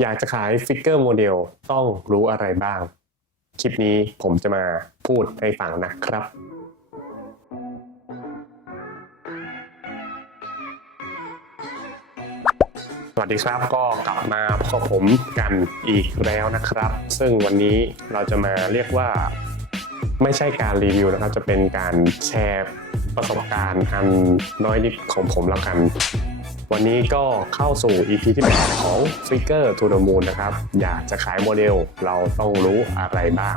อยากจะขายฟิกเกอร์โมเดลต้องรู้อะไรบ้าง คลิปนี้ผมจะมาพูดให้ฟังนะครับ สวัสดีครับก็กลับมาพบกับผมกันอีกแล้วนะครับ ซึ่งวันนี้เราจะมาเรียกว่าไม่ใช่การรีวิวนะครับ จะเป็นการแชร์ประสบการณ์อันน้อยนิดของผมแล้วกัน วันนี้ก็เข้าสู่ EP ที่8ของ Figure to the Moon นะครับ อยากจะขายโมเดลเราต้องรู้อะไรบ้าง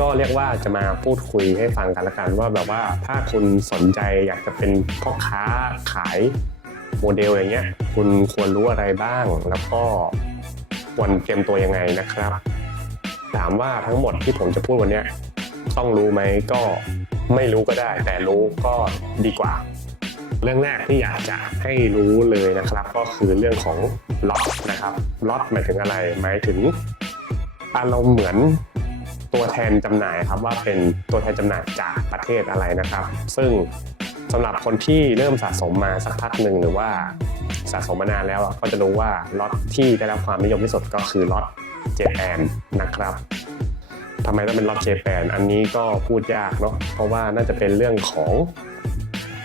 ก็เรียกว่าจะมาพูดคุยให้ฟังกันละกันว่าแบบว่าถ้าคุณสนใจอยากจะเป็นพ่อค้าขายโมเดลอย่างเงี้ย คุณควรรู้อะไรบ้าง แล้วก็ควรเตรียมตัวยังไงนะครับ ถามว่าทั้งหมดที่ผมจะพูดวันเนี้ยต้องรู้ไหมก็ไม่รู้ก็ได้ แต่รู้ก็ดีกว่า เรื่องแรกที่อยากจะให้รู้เลยนะครับ ก็คือเรื่องของล็อตนะครับล็อตหมายถึงอะไรหมายถึงอารมณ์เหมือนตัวแทนจำหน่ายครับว่าเป็นตัวแทนจำหน่ายจากประเทศอะไรนะครับ ซึ่งสำหรับคนที่เริ่มสะสมมาสักพักหนึ่งหรือว่าสะสมมานานแล้วก็จะรู้ว่าล็อตที่ได้รับความนิยมที่สุดก็คือล็อตเจแปนนะครับทำไมต้องเป็นล็อตเจแปนอันนี้ก็พูดยากเนาะเพราะว่าน่าจะเป็นเรื่องของ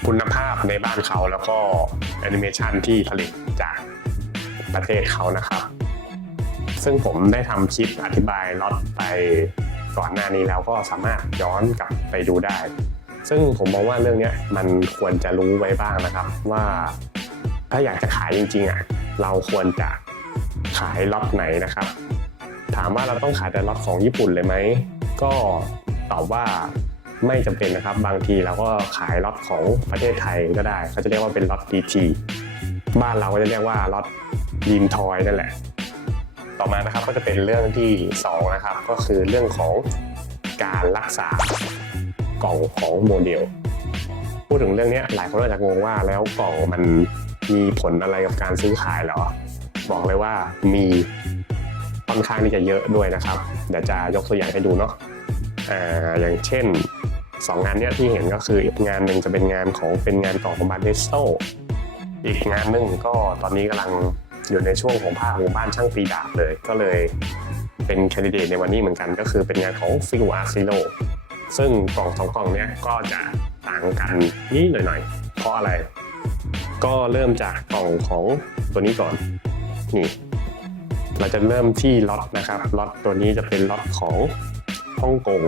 คุณภาพในบ้านเขาแล้วก็แอนิเมชันที่ผลิตจากประเทศเขานะครับ ซึ่งผมได้ทำคลิปอธิบายล็อตไปก่อนหน้านี้แล้วก็สามารถย้อนกลับไปดูได้ ซึ่งผมมองว่าเรื่องนี้มันควรจะรู้ไว้บ้างนะครับว่าถ้าอยากจะขายจริงๆอะเราควรจะขายล็อตไหนนะครับ ถามว่าเราต้องขายแต่ล็อตของญี่ปุ่นเลยไหม ก็ตอบว่า ไม่จำเป็นนะครับ บางทีเราก็ขายล็อตของประเทศไทยก็ได้เขาจะเรียกว่าเป็นล็อต DT บ้านเราก็จะเรียกว่าล็อตยีนทอยนั่นแหละ ต่อมานะครับก็จะเป็นเรื่องที่สองนะครับ ก็คือเรื่องของการรักษากล่องของโมเดล พูดถึงเรื่องนี้หลายคนอาจจะงงว่าแล้วกล่องมันมีผลอะไรกับการซื้อขายหรอ บอกเลยว่ามีค่อนข้างที่จะเยอะด้วยนะครับ เดี๋ยวจะยกตัวอย่างให้ดูเนาะออย่างเช่น สองงานเนี้ยที่เห็นก็คืออีกงานหนึ่งจะเป็นงานของเป็นงานกล่อของบาร์เดสโตอีกงานหนึ่งก็ตอนนี้กำลังอยู่ในช่วงของภาคหมู่บ้านช่างปีดาบเลย ก็เลยเป็นแคนดิเดตในวันนี้เหมือนกัน ก็คือเป็นงานของฟิกูอาร์ซิโลซึ่งกล่องสองกล่องเนี้ยก็จะต่างกันนิดหน่อยๆ เพราะอะไร ก็เริ่มจากกล่องของตัวนี้ก่อน นี่ เราจะเริ่มที่ล็อตนะครับ ล็อตตัวนี้จะเป็นล็อตของฮ่องกง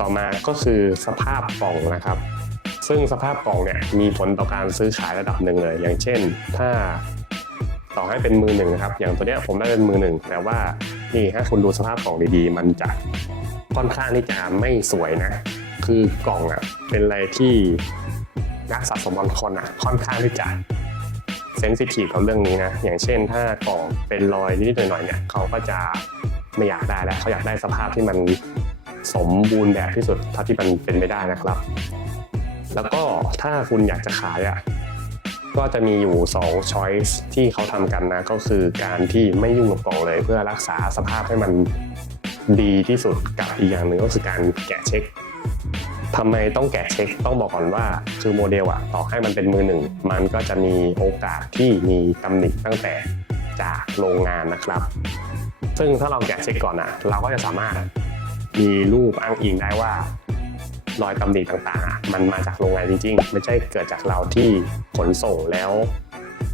ต่อมาก็คือสภาพกล่องนะครับ ซึ่งสภาพกล่องเนี่ยมีผลต่อการซื้อขายระดับหนึ่งเลย อย่างเช่น ถ้าต่อให้เป็นมือหนึ่งนะครับ อย่างตัวเนี้ยผมได้เป็นมือหนึ่งแต่ว่านี่ถ้าคุณดูสภาพกล่องดีๆ มันจะค่อนข้างที่จะไม่สวยนะ คือกล่องอะเป็นอะไรที่นักสะสมบางคนอะค่อนข้างที่จะเซนซิทีฟกับเรื่องนี้นะ อย่างเช่น ถ้ากล่องเป็นรอยนิดๆหน่อยๆเนี่ยเขาก็จะไม่อยากได้แล้วเขาอยากได้สภาพที่มัน สมบูรณ์แบบที่สุดเท่าที่มันเป็นไปได้นะครับ แล้วก็ถ้าคุณอยากจะขายอะก็จะมีอยู่ 2 choice ที่เขาทำกันนะ ก็คือการที่ไม่ยุ่งกับกล่องเลยเพื่อรักษาสภาพให้มันดีที่สุดกับอีกอย่างหนึ่งก็คือการแกะเช็คทำไมต้องแกะเช็คต้องบอกก่อนว่าคือโมเดลอะต่อให้มันเป็นมือหนึ่ง มันก็จะมีโอกาสที่มีตำหนิตั้งแต่จากโรงงานนะครับ ซึ่งถ้าเราแกะเช็คก่อนอะเราก็จะสามารถ มีรูปอ้างอิงได้ว่ารอยตำหนิต่างๆ มันมาจากโรงงานจริงๆ ไม่ใช่เกิดจากเราที่ขนส่งแล้ว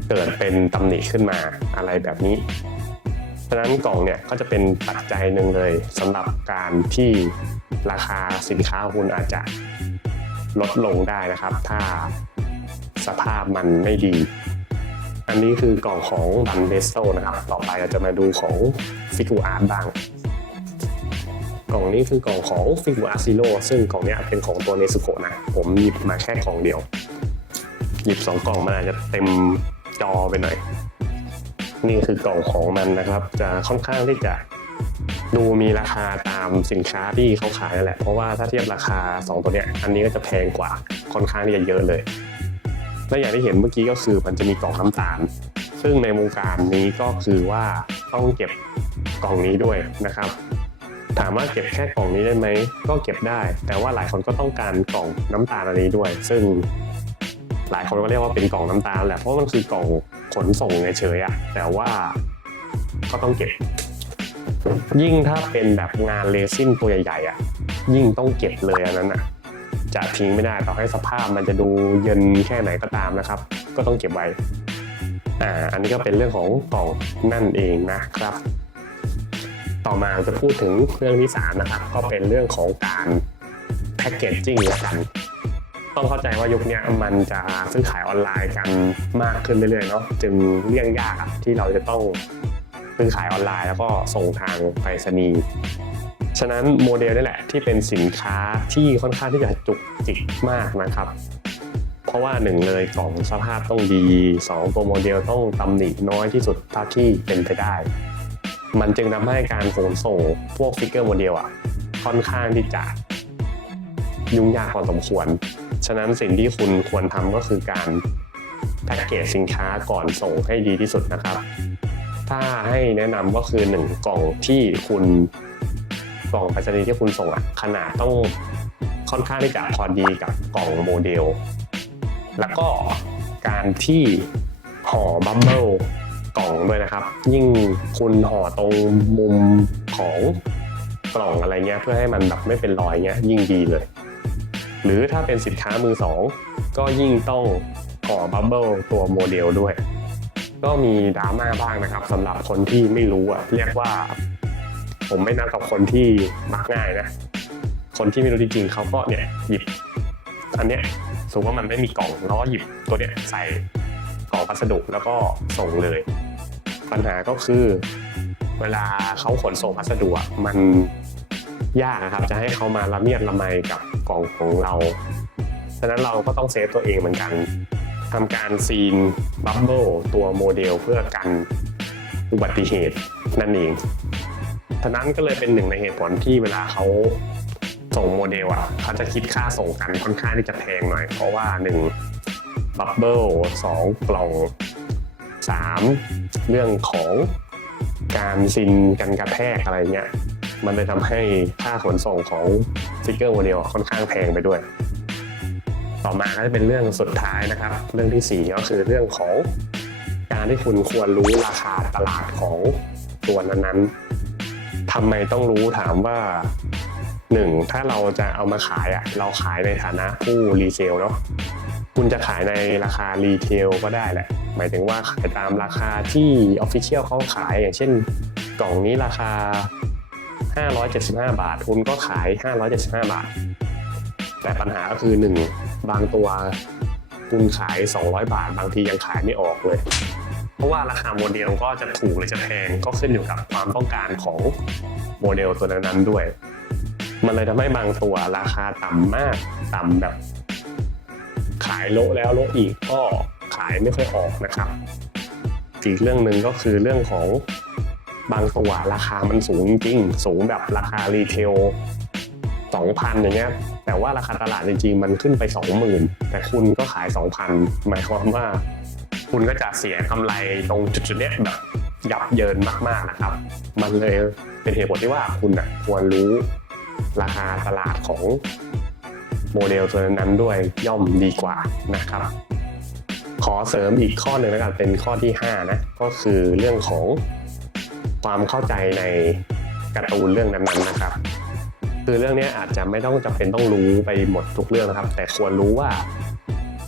เกิดเป็นตำหนิขึ้นมาอะไรแบบนี้ฉะนั้นกล่องเนี่ยก็จะเป็นปัจจัยหนึ่งเลยสำหรับการที่ราคาสินค้าคุณอาจจะลดลงได้นะครับ ถ้าสภาพมันไม่ดี อันนี้คือกล่องของบันเบสโซนะครับ ต่อไปเราจะมาดูของฟิกูอาร์ตบ้าง กล่องนี้คือกล่องของฟิกูอาร์ซิโลซึ่งกล่องนี้เป็นของตัวเนสุโกนะ ผมหยิบมาแค่กล่องเดียว หยิบสองกล่องมันอาจจะเต็มจอไปหน่อย นี่คือกล่องของมันนะครับ จะค่อนข้างที่จะดูมีราคาตามสินค้าที่เขาขายนั่นแหละ เพราะว่าถ้าเทียบราคา 2 ตัวเนี้ย อันนี้ก็จะแพงกว่าค่อนข้างที่จะเยอะเลย และอย่างที่เห็นเมื่อกี้ก็คือมันจะมีกล่องน้ำตาล ซึ่งในวงการนี้ก็คือว่าต้องเก็บกล่องนี้ด้วยนะครับ ถามว่าเก็บแค่กล่องนี้ได้ไหม ก็เก็บได้ แต่ว่าหลายคนก็ต้องการกล่องน้ำตาลอันนี้ด้วย ซึ่งหลายคนก็เรียกว่าเป็นกล่องน้ำตาลแหละ เพราะมันคือกล่องขนส่งเฉยๆอะแต่ว่าก็ต้องเก็บ ยิ่งถ้าเป็นแบบงานเลซิ่งตัวใหญ่ๆอะยิ่งต้องเก็บเลยอันนั้นอะจะทิ้งไม่ได้ต่อให้สภาพมันจะดูเย็นแค่ไหนก็ตามนะครับ ก็ต้องเก็บไว้อ่าอันนี้ก็เป็นเรื่องของกล่องนั่นเองนะครับ ต่อมาจะพูดถึงเรื่องที่สามนะครับก็เป็นเรื่องของการแพคเกจจิ้งละกันต้องเข้าใจว่ายุคนี้มันจะซื้อขายออนไลน์กันมากขึ้นเรื่อยๆเนาะจึงเลี่ยงยากที่เราจะต้องซื้อขายออนไลน์ แล้วก็ส่งทางไปรษณีย์ฉะนั้นโมเดลนี่แหละที่เป็นสินค้าที่ค่อนข้างที่จะจุกจิกมากนะครับ เพราะว่าหนึ่งเลยกล่องสภาพต้องดีสองตัวโมเดลต้องตำหนิน้อยที่สุดเท่าที่เป็นไปได้ มันจึงทำให้การขนส่งพวกฟิกเกอร์โมเดลอะค่อนข้างที่จะยุ่งยากพอสมควร ฉะนั้นสิ่งที่คุณควรทำก็คือการแพ็กเกจสินค้าก่อนส่งให้ดีที่สุดนะครับ ถ้าให้แนะนำก็คือหนึ่งกล่องที่คุณกล่องไปรษณีย์ที่คุณส่งอะขนาดต้องค่อนข้างที่จะพอดีกับกล่องโมเดล แล้วก็การที่ห่อบับเบิล กล่องด้วยนะครับ ยิ่งคุณห่อตรงมุมของกล่องอะไรเงี้ยเพื่อให้มันแบบไม่เป็นรอยเงี้ยยิ่งดีเลย หรือถ้าเป็นสินค้ามือสองก็ยิ่งต้องห่อบับเบิลตัวโมเดลด้วย ก็มีดราม่าบ้างนะครับสำหรับคนที่ไม่รู้อะเรียกว่า ผมไม่นับกับคนที่มักง่ายนะ คนที่ไม่รู้จริงๆเขาก็เนี่ยหยิบ อันเนี้ยสมมติว่ามันไม่มีกล่องแล้วก็หยิบตัวเนี้ยใส่ องพัสดุแล้วก็ส่งเลย ปัญหาก็คือเวลาเขาขนส่งพัสดุมันยากนะครับ จะให้เขามาละเมียดละไมกับกล่องของเรา ฉะนั้นเราก็ต้องเซฟตัวเองเหมือนกันทำการซีนบับเบิลตัวโมเดลเพื่อกันอุบัติเหตุนั่นเองฉะนั้นก็เลยเป็นหนึ่งในเหตุผลที่เวลาเขาส่งโมเดลอะเขาจะคิดค่าส่งกันค่อนข้างที่จะแพงหน่อย เพราะว่าหนึ่ง บับเบิลสองกล่องสามเรื่องของการซินกันกระแทกอะไรเงี้ย มันเลยทำให้ค่าขนส่งของสติกเกอร์โมเดลค่อนข้างแพงไปด้วย ต่อมาก็จะเป็นเรื่องสุดท้ายนะครับ เรื่องที่สี่ก็คือเรื่องของการที่คุณควรรู้ราคาตลาดของตัวนั้นๆทำไมต้องรู้ถามว่าหนึ่งถ้าเราจะเอามาขายอะเราขายในฐานะผู้รีเซลเนาะ คุณจะขายในราคารีเทลก็ได้แหละ หมายถึงว่าขายตามราคาที่ออฟฟิเชียลเขาขายอย่างเช่น กล่องนี้ราคา 575 บาท คุณก็ขาย 575 บาท แต่ปัญหาก็คือหนึ่งบางตัวคุณขาย 200 บาท บางทียังขายไม่ออกเลย เพราะว่าราคาโมเดลก็จะถูกหรือจะแพงก็ขึ้นอยู่กับความต้องการของโมเดลตัวนั้นๆด้วย มันเลยทำให้บางตัวราคาต่ำมากต่ำแบบายโละแล้วโละอีกก็ขายไม่ค่อยออกนะครับ อีกเรื่องหนึ่งก็คือเรื่องของบางตัวราคามันสูงจริง สูงแบบราคารีเทล2,000อย่างเงี้ย แต่ว่าราคาตลาดจริงๆมันขึ้นไป20,000แต่คุณก็ขาย2,000หมายความว่า คุณก็จะเสียกำไรตรงจุดๆเนี้ยแบบยับเยินมากๆนะครับ มันเลยเป็นเหตุผลที่ว่าคุณนะควรรู้ราคาตลาดของ โมเดลตัวนั้นด้วยย่อมดีกว่านะครับ ขอเสริมอีกข้อหนึ่งแล้วกันเป็นข้อที่5นะก็คือเรื่องของความเข้าใจในการ์ตูนเรื่องนั้นๆนะครับ คือเรื่องนี้อาจจะไม่ต้องจำเป็นต้องรู้ไปหมดทุกเรื่องนะครับ แต่ควรรู้ว่า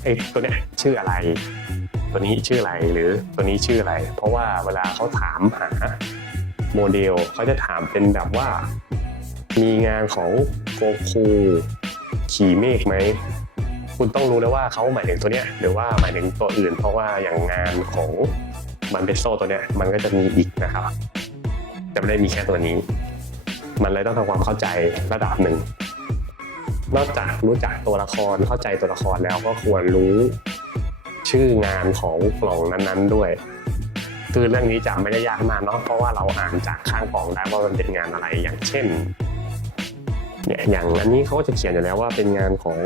ไอ้ตัวเนี้ยชื่ออะไร ตัวนี้ชื่ออะไรหรือตัวนี้ชื่ออะไร เพราะว่าเวลาเขาถามหาโมเดลเขาจะถามเป็นแบบว่า มีงานของโกคู ขี่เมฆไหม คุณต้องรู้แล้วว่าเขาหมายถึงตัวเนี้ยหรือว่าหมายถึงตัวอื่น เพราะว่าอย่างงานของมันเบโซตัวเนี้ยมันก็จะมีอีกนะครับจะไม่ได้มีแค่ตัวนี้ มันเลยต้องทำความเข้าใจระดับหนึ่ง นอกจากรู้จักตัวละครเข้าใจตัวละครแล้วก็ควรรู้ชื่องานของกล่องนั้นๆด้วย คือเรื่องนี้จะไม่ได้ยากมากเนาะเพราะว่าเราอ่านจากข้างกล่องได้ว่ามันเป็นงานอะไรอย่างเช่น เนี่ยอย่างอันนี้เขาก็จะเขียนอยู่แล้วว่าเป็นงานของ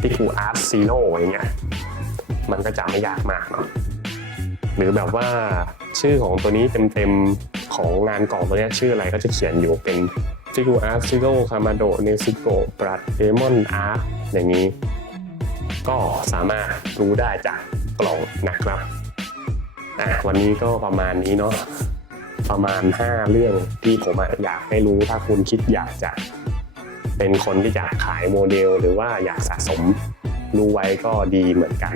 ที่คูอาร์ตซีโร่อย่างเงี้ยมันก็จะไม่ยากมากเนาะหรือแบบว่าชื่อของตัวนี้เต็มๆของงานกล่องตัวนี้ชื่ออะไรก็จะเขียนอยู่เป็นฟิกูอาร์ตซิโร่คามาโดเนซิโกบรัดเดมอนอาร์ตอย่างนี้ ก็สามารถรู้ได้จากกล่องนะครับอะวันนี้ก็ประมาณนี้เนาะประมาณ 5 เรื่องที่ผมอยากให้รู้ถ้าคุณคิดอยากจะ เป็นคนที่อยากขายโมเดล หรือว่าอยากสะสมรู้ไว้ก็ดีเหมือนกัน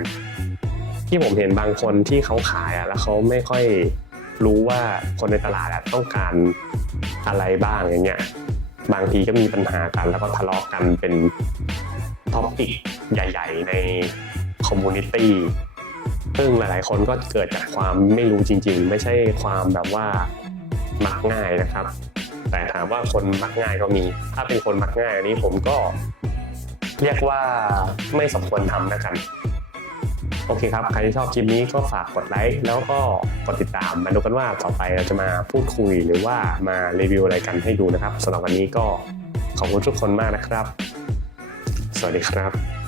ที่ผมเห็นบางคนที่เขาขายอะแล้วเขาไม่ค่อยรู้ว่าคนในตลาดต้องการอะไรบ้างอย่างเงี้ยบางทีก็มีปัญหากันแล้วก็ทะเลาะกันเป็นท็อปิกใหญ่ ๆ ในคอมมูนิตี้ซึ่งหลายๆ คนก็เกิดจากความไม่รู้จริง ๆ ไม่ใช่ความแบบว่ามักง่ายนะครับ แต่ถามว่าคนมักง่ายก็มี ถ้าเป็นคนมักง่ายอันนี้ผมก็เรียกว่าไม่สมควรทำนะครับโอเคครับ ใครที่ชอบคลิปนี้ก็ฝากกดไลค์แล้วก็กดติดตามมาดูกันว่าต่อไปเราจะมาพูดคุยหรือว่ามารีวิวอะไรกันให้ดูนะครับสำหรับวันนี้ก็ขอบคุณทุกคนมากนะครับ สวัสดีครับ